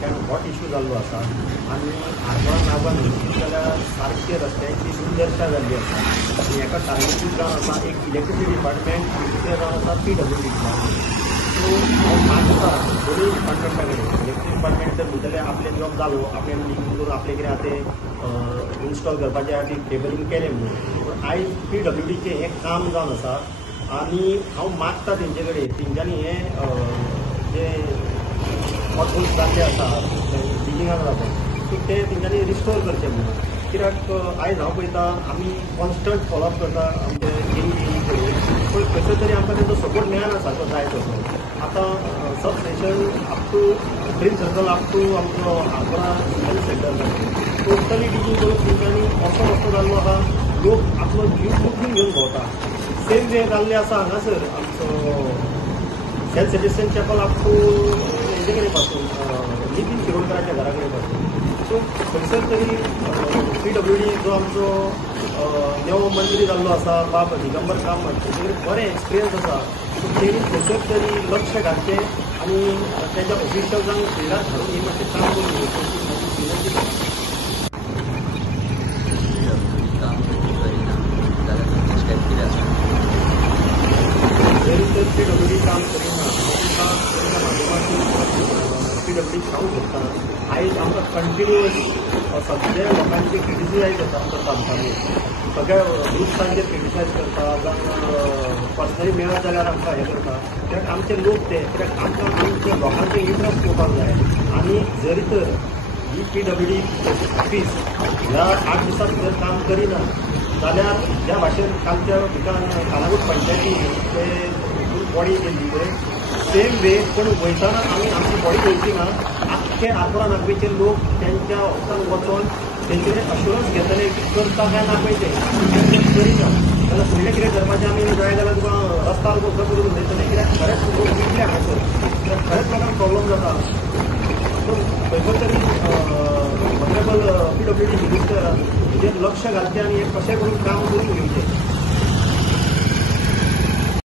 कारण hot issue जाल्लो आसा आनी आरपोरा नागवान न्हय जाल्यार सारके रस्त्याची सुंदरसाय जाल्ली आसा आनी हेका टार्गेटीक जावन आसा एक इलेक्ट्रिसिटी डिपार्टमेंट दुसरें जावन आसा PWD डिपार्टमेंट. सो हांव मागता दोनूय डिपार्टमेंटा कडेन इलेक्ट्रिसिटी डिपार्टमेंट जर भितरले आपले जॉब जालो आपले लिंक करून आपले कितें आसा तें इन्स्टॉल करपाचें आनी केबलिंग केलें म्हणून पूण आयज PWDचें हें काम जावन आसा आनी हांव मागता तेंचे कडेन तेंच्यांनी हें जे हॉटहोल्स जाल्ले आसा बिल्डिंगाक लागून सो ते तेंच्यांनी रिस्टोर करचें म्हणून. कित्याक आयज हांव पळयता आमी कॉन्स्टंट फॉलोअप करता आमचे AE कडेन पूण खंयचो तरी आमकां तेंचो सपोर्ट मेळना सारको जाय तसो. आतां substation up to dream circle up to आमचो आरपोरा सेंटर टोटली डिजींग करून तेंच्यांनी असो जाल्लो आसा लोक आपलो जीव कुटून घेवन भोंवता. सेम वे जाल्ले आसा हांगासर आमचो saint Sebastian chapel up to हेजे कडेन पासून नितीन शिरोडकराच्या घरा कडेन पासून. सो खंयसर तरी PWD जो आमचो नवो मंत्री जाल्लो आसा बाब दिगंबर कामत तेजे कडेन बरें एक्सपिरियन्स आसा. सो तेणी खंयसर तरी लक्ष घालचें आनी तेच्या ऑफिशल्सांक फिल्डार घालून हे मातशें काम करून घेवचें. जरी तर PWD काम करिना PWD काम करता आयज आमकां कंटिन्युअस सगळ्या लोकांचे क्रिटिसायज जाता आमकां कामकाजी सगळ्या ग्रुप्सांचेर क्रिटिसायज करता जावं पर्सनली मेळत जाल्यार आमकां हें करता. कित्याक आमचे लोक ते कित्याक आमकां आमच्या लोकांचे इंट्रस्ट पळोवपाक जाय आनी जरी तर ही PWD ऑफीस ह्या 8 दिसां भितर काम करिना जाल्यार ज्या भाशेन कालच्या ठिकाण कालावूत पंचायती ते बॉडी केल्ली पळय सेम वे पूण वयताना आमी आमची बॉडी घेवची ना. आख्खे आरपोरा नागवेचे लोक तेंच्या ऑफिसान वचोन तेंचे कडेन अश्युरन्स घेतले की करता काय ना पळय ते करिना जाल्यार फुडलें कितें करपाचें आमी जाय जाल्यार तुका रस्ता कसो करून उडयतले कित्याक खरेंच लोक विकले हांगासर कित्याक खरेंच लोकांक प्रॉब्लम जाता. सो खंयसर तरी ऑनरेबल PWD मिनिस्टर हेजेर लक्ष घालचें आनी हें कशें करून काम करून घेवचें.